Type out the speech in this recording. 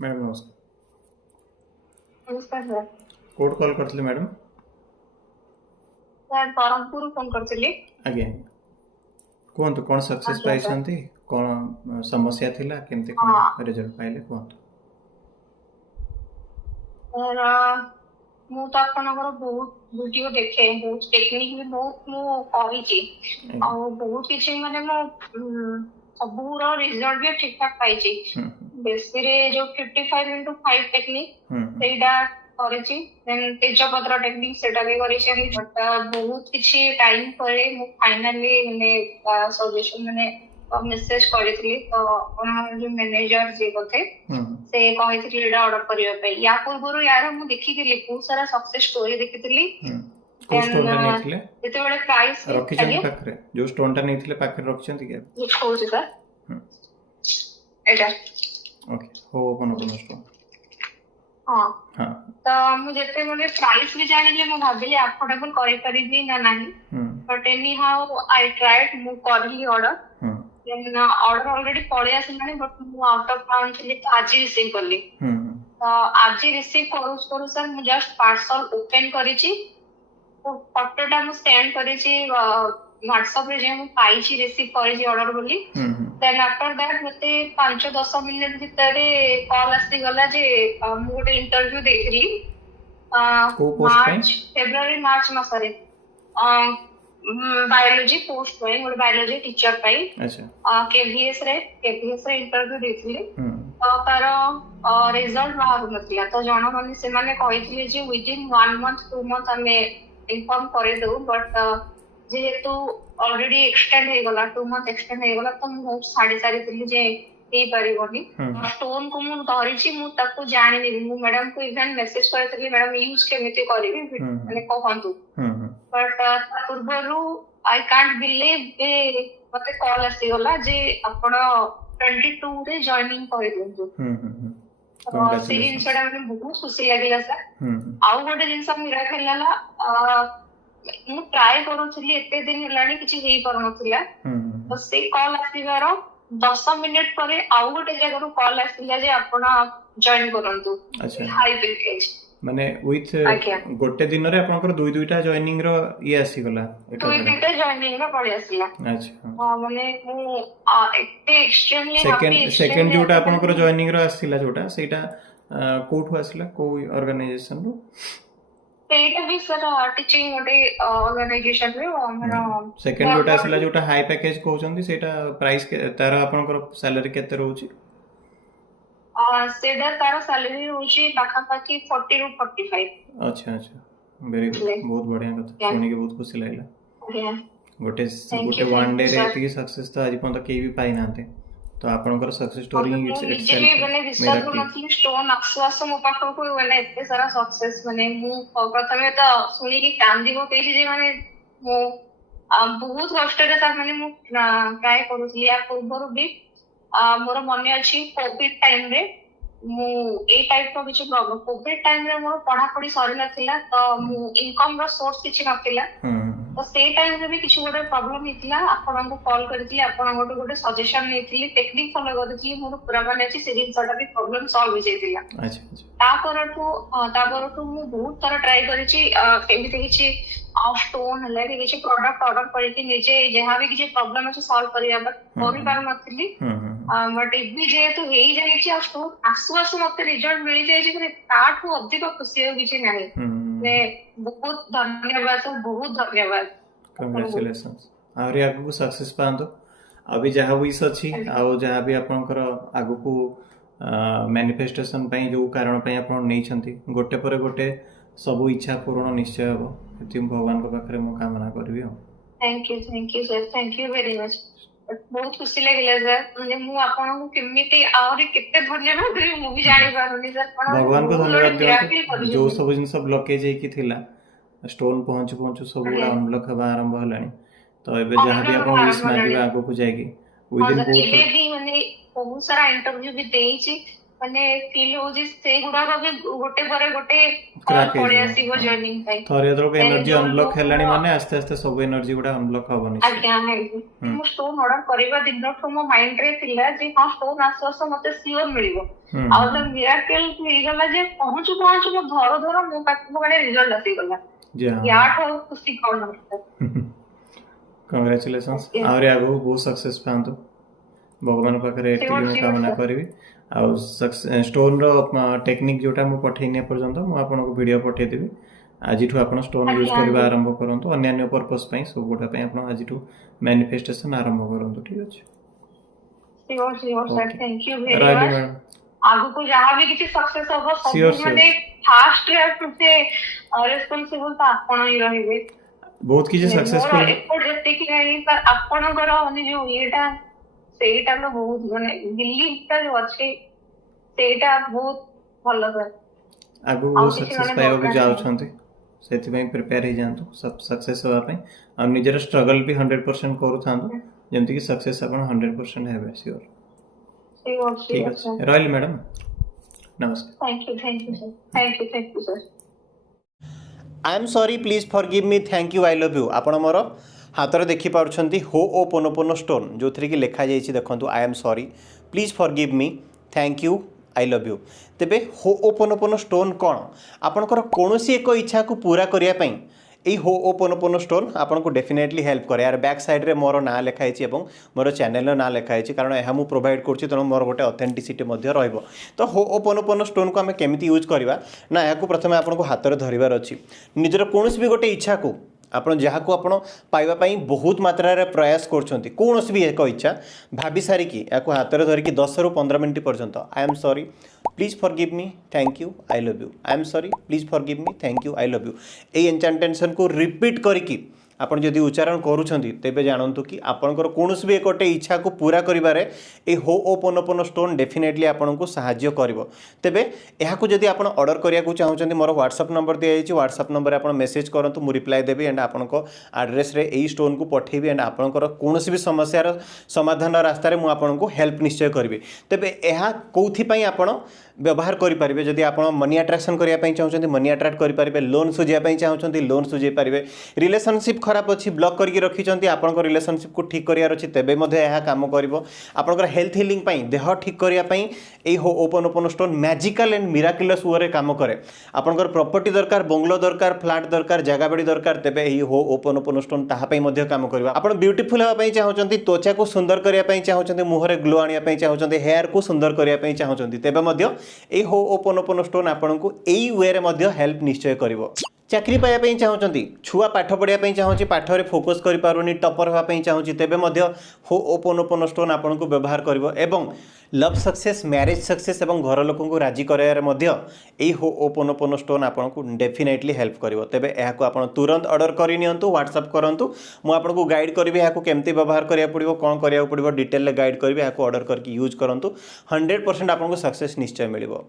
Madam नमस्कार। नमस्कार sir. Code call करथिले मैडम? सर बरहमपुर फोन करथिली। आज्ञा कोन कोन सक्सेस आज्ञा पाई सर। छंती कोन समस्या थिला केमते कोन हाँ रिजल्ट पाइले कोन? सर मु तो आपनकर बहुत वीडियो देखे, बहुत टेक्निक भी बहुत मु कहिची आज्ञा आ बहुत किछि माने मु सबूर रिजल्ट भी ठीक ठाक पाइची। बेसी रे जो 55x5 टेक्निक सेटा करिची, देन तेजपत्र टेक्निक सेटा भी करिची। बट बहुत किछि टाइम परे मु फाइनली माने सजेशन माने मेसेज करथिली तो ओना जो मैनेजर जे कथे से कहिथिली एडा ऑर्डर करियो पे या पूर्वरु यार मु देखिथिली बहुत सारा सक्सेस स्टोरी देखिथिली। को स्टोन टा नेथिले जेते बेले प्राइस रखि छंती पाखरे जो स्टोन टा नेथिले पाखरे रखि छंती के लिखौछि सर एडा ओके हो कोन कोन स्टोन हां हां तो मु जेते बेले प्राइस भी जानिले मु भाबिली अफोर्डेबल करि परिबी ना नाही। But any how I tried मु करली ऑर्डर देन ऑर्डर ऑलरेडी पळे आसिलानी बट मु आउट ऑफ टाउन छिली तो आज रिसीव करली। तो आज रिसीव करू सर मु जस्ट पार्सल ओपन करिछि फोटोटा मु सेंड करिछि व्हाट्सएप रे जे मु पाइछि रिसीव करिछि ऑर्डर बोली। देन आफ्टर दैट मते 5-10 मिनिट भितरे कॉल आसी गला जे मु गोटे इंटरव्यू देथिली मार्च फेब्रुआरी मार्च मासरे बायोलॉजी पोस्ट पे गोटे बायोलॉजी टीचर पाई केवीएस रे इंटरव्यू देथिली। तो तार रिजल्ट बाहर नथिला तो जण माने से माने कहिथिले जे विद इन 1 मंथ 2 मंथ हमें इन्फॉर्म करे दो। बट जेहेतु ऑलरेडी एक्सटेंड हे गला 2 मंथ एक्सटेंड हे गला तो मु साडी सारी दिली जे हे परिबोनी। स्टोन को मु धरिछि मु ताको जानि नेबी मु मैडम को इवन मैसेज करथिली मैडम यूज केमिति करिवि माने कहंतु। बट पूर्वरु आई कांट बिलीव मते कॉल आसी गला जे आपण 22 रे जॉइनिंग करि दियंतु। से जिनसटा माने बहुत खुशी लागिला सर। आउ गोटे जिनस मिराकल लाला मु ट्राई करूଥିଲି एते दिन हेलानी किछि हेई परनथिला तो से कॉल आसीबार 10 मिनिट परे आउ गोटे जगह कॉल आसीला जे आपण जॉइन करंतु। हाई पैकेज माने विथ गोटे दिन रे आपनकर दुई दुईटा जॉइनिंग रो ये आसी गला दुई दुईटा जॉइनिंग रो पड़ी आसीला। अच्छा हां माने मु एते एक्सट्रीमली हैप्पी सेकंड जोटा आपनकर जॉइनिंग रो आसीला जोटा सेटा कोठु आसीला को ऑर्गेनाइजेशन रो सेटा भी सर टीचिंग गोटे ऑर्गेनाइजेशन रे हमरा सेकंड जोटा आसीला जोटा हाई पैकेज कहउचंदी सेटा प्राइस के तार आपनकर सैलरी केते रहउची? सेडर तार सैलरी होची पाखा पाखी 40 टू 45। अच्छा अच्छा वेरी गुड बहुत बढ़िया कथा सुनी के बहुत खुशी लागला। गोटे वन डे रे इतकी सक्सेस तो आज पन तो केही भी पाई नाते तो आपनकर सक्सेस स्टोरी इट्स माने विश्वास नथि स्टोन आसु मो पाखो को माने एते सारा सक्सेस माने मु प्रथमे तो सुनी की काम दिबो केही जे माने मो बहुत कष्ट रे ता माने मु ट्राई करूथि या पूर्वरु भी मोर मने अछि कोविड टाइम रे मु ए टाइप रो किछ प्रॉब्लम कोविड टाइम रे मोर पढ़ा पढ़ी सरी नथिला तो मु इनकम रो सोर्स किछ नथिला तो से टाइम रे भी किछ गोटे प्रॉब्लम हितला आपन को कॉल करथि आपन गोटे सजेशन नेथिली टेक्निक फॉलो करथि मोर पूरा माने अछि से दिन सटा भी प्रॉब्लम सॉल्व हो जाइतिला। अच्छा अच्छा तापरठू मु बहुत सारा ट्राई करिछि केमिति किछि ऑफ स्टोन हले किछि प्रोडक्ट ऑर्डर करथि निजे जहां भी किछि प्रॉब्लम अछि सॉल्व करिया बट कोन पार नथिली। बट इबी जेहेतु हेई जाइछि स्टोन आसु मते रिजल्ट मिलि जाइछि कि ताठू अधिक खुशी हो किछि नाही ने बहुत धन्यवाद बहुत धन्यवाद कांग्रेचुलेशंस आरी आगु को सक्सेस पांतो अभी जहां विश अछि आ जहां भी आपनकर आगु को मैनिफेस्टेशन पई जो कारण पई आपन नै छंती गोटे पर गोटे सब इच्छा पूर्ण निश्चय हो एति भगवान को पाखरे मो कामना करबी। Thank you sir thank you very much बहुत खुशी लागले सर माने मु आपन को केमिति आउरी केते धन्यवाद देबी मु भी जानि पारुनी सर भगवान को धन्यवाद दियो जो सब जिन सब ब्लॉकेज है कि थिला स्टोन पहुंच सब अनब्लॉक हवा आरंभ हलानी तो एबे जहां भी आपन विश मांगबा आगो को जाएगी विदिन बहुत भी माने बहुत सारा इंटरव्यू भी देइछि ମାନେ ଫିଲ୍ ହଉଛି ସେଗୁଡାକ ବି ଗୋଟେ ପରେ ଗୋଟେ Crack ପଳେଇ ହେଇଯିବ। ଆସିବ ଜଏନିଂ ପାଇଁ। ଥରେ ଯେତେବେଳେ ଏନର୍ଜି ଯୋଉ ଅନବ୍ଲକ୍ ହେଲାଣି ଲୋକ- ମାନେ ଆସ୍ତେ ଆସ୍ତେ ସବୁ ଏନର୍ଜି ଗୁଡା ଅନବ୍ଲକ୍ ହବ ନିଶ୍ଚୟ। ଆଜ୍ଞା ମୁଁ ଷ୍ଟୋନ ଅର୍ଡର କରିବା ଦିନଠୁ ମୋ ମାଇଣ୍ଡ ରେ ଥିଲା ଯେ ହଁ ଷ୍ଟୋନ ଆସୁ ଆସୁ ମତେ ସିଓର ମିଳିବ। ଆଉ ତ ମିରାକଲ ମିଳିଗଲା ଯେ ପହଞ୍ଚୁ ପହଞ୍ଚୁ ମୋ ଧର ମୋ ପାଖକୁ ମାନେ ରିଜଲ୍ଟ ଆସିଗଲା। ୟାଠୁ ଆଉ ଖୁସି କଣ ନଥାଏ। କଂଗ୍ରାଚୁଲେସନ୍ସ। ଆହୁରି ଆଗକୁ ବହୁତ ସକ୍ସେସ୍ ପାଆନ୍ତୁ ଭଗବାନ ପାଖରେ ଏତିକି ମୁଁ କାମନା କରିବି। ଆଉ ଷ୍ଟୋନ୍ର ଟେକ୍ନିକ୍ ଯୋଉଟା ମୁଁ ପଠେଇନି ଏପର୍ଯ୍ୟନ୍ତ ମୁଁ ଆପଣଙ୍କୁ ଭିଡ଼ିଓ ପଠେଇଦେବି। ଆଜିଠୁ ଆପଣ ଷ୍ଟୋନ୍ ୟୁଜ୍ କରିବା ଆରମ୍ଭ କରନ୍ତୁ ଅନ୍ୟାନ୍ୟ ପର୍ପସ୍ ପାଇଁ ସବୁଗୁଡ଼ା ପାଇଁ ଆପଣ ଆଜିଠୁ ମ୍ୟାନିଫେଷ୍ଟେସନ୍ ଆରମ୍ଭ କରନ୍ତୁ। ଠିକ୍ ଅଛି। ଆଗକୁ ଯାହା ବି କିଛି ସକ୍ସେସ୍ ହବ ସବୁ ମାନେ ଫାଷ୍ଟ ରେସ୍ପନ୍ସିବଲ ତ ଆପଣ ହିଁ ରହିବେ। ବହୁତ କିଛି ସକ୍ସେସଫୁଲ ଏପଟ ଯେତିକି ନାହିଁ ଆପଣଙ୍କର ମାନେ ଯୋଉ ଇଏଟା ସେଇଟା ତ ବହୁତ ମାନେ ବିଲିଭଟା ଯୋଉ ଅଛି ସେଇଟା ବହୁତ ଭଲ ସାର୍। ଆଗକୁ ବହୁତ ସକ୍ସେସ୍ ପାଇବାକୁ ଯାଉଛନ୍ତି ସେଥିପାଇଁ ପ୍ରିପେୟାର ହେଇଯାଆନ୍ତୁ ସକ୍ସେସ୍ ହେବା ପାଇଁ। ଆଉ ନିଜର ଷ୍ଟ୍ରଗଲ୍ ବି 100% କରୁଥାନ୍ତୁ ଯେମିତିକି ସକ୍ସେସ୍ ଆପଣ 100% ହେବେ ସିଓର। ଠିକ୍ ଅଛି ରହିଲି ମ୍ୟାଡ଼ାମ୍ ନମସ୍କାର। Thank you sir. I am sorry please forgive me thank you I love you. आपण मोर हाथ देखिपुंट हो ओ पोनोपोनो स्टोन जो थी कि लिखा जाइए देखो I am sorry please forgive me thank you I love you. तेबे हो ओ पोनोपोनो स्टोन कौन आपणकर कौन एक इच्छा को पूरा करने यही हो ओ पोनोपोनो स्टोन आपको डेफिनेटली हेल्प करे। यार बैक साइड रे मोर ना लिखाई और मोर चैनल ना लिखाई कारण यह मुझे प्रोवाइड करुँच तेणु मोर गोटे ऑथेंटिसिटी रहिबो। तो हो ओ पोनोपोनो स्टोन को आम केमी यूज करवा ना यहाँ प्रथम आपको हाथ में धरबार अच्छी निजर कौन भी गोटे इच्छा को आपड़ जहाँ को आपण पाइबापी बहुत मात्रा रे प्रयास कौन भी एक इच्छा भाभी सारिकी या हाथ में धरिकी 10 ରୁ 15 मिनट पर्यंत I am sorry please forgive me thank you I love you I am sorry please forgive me thank you I love you ये एन्चांटेशन को रिपीट करिकी आपड़ जदि उच्चारण करुँच तेज जानतु कि आपंकर कौन भी एक गोटे इच्छा को पूरा करिबारे ए हो ओ पोनोपोनो स्टोन डेफिनेटली आपन को साहाय्य करिवो। तेबे एहाकु जदि आपन ऑर्डर करिया को चाहउछन्ती मोर व्हाट्सएप नंबर दिया जाइछि व्हाट्सएप नंबर आपन मेसेज करंतु मु रिप्लाई देबी एंड आपन को एड्रेस रे एई स्टोन को पठेबी एंड आपनकर कोनोसी भी समस्या रो समाधान रास्ता रे मु आपन को हेल्प निश्चय करबी। तेबे एहा कोथि पई आपन व्यवहार करेंगे जदि आप मनी अट्राक्शन करने चाहते मनी अट्राक्ट करेंगे लोन सुझाई चाहते लोन सुझे पारे रिलेशनशिप खराब अच्छी ब्लॉक करके रखिंट आप रिलेशनशिप को ठीक करार अच्छी तेज कम कर आपंकर हेल्थ हिलिंग देह ठीक करने हो open stone magical and miraculous way काम करे। आपंकर प्रॉपर्टी दरकार बंगलो दरकार फ्लैट दरकार जगह बाड़ी दरकार तेरे यही हो ओपन स्टोन ताहाई कम कर आप ब्यूटीफुल हाँपाई चाहते त्वचा को सुंदर करने चाहते मुहर ग्लो आने चाहते हेयर को सुंदर करने चाहते तेज ए हो ओपन स्टोन आपन को यही वे रे हेल्प निश्चय करिवो। चाकरी पाइबा चाहते छुआ पाठ पढ़ाई चाहूँगी पाठ में फोकस करें टपर हाँपाई चाहूँगी तेबे हो ओपन स्टोन आपन को व्यवहार करिवो एवं लव सक्सेस मैरिज सक्सेस एवं घर लोक को राजी करारे हो ओपन स्टोन आपन को डेफिनेटली हेल्प करिवो। तेबे एहाको आपन तुरंत ऑर्डर करि नियंतु व्हाट्सएप करंतु मु आपन को गाइड करिवि एहाको केमती व्यवहार करिया पड़िवो कोन करिया पड़िवो डिटेल रे गाइड करिवि एहाको ऑर्डर करके यूज करंतु 100% आपन को सक्सेस निश्चय मिलिवो।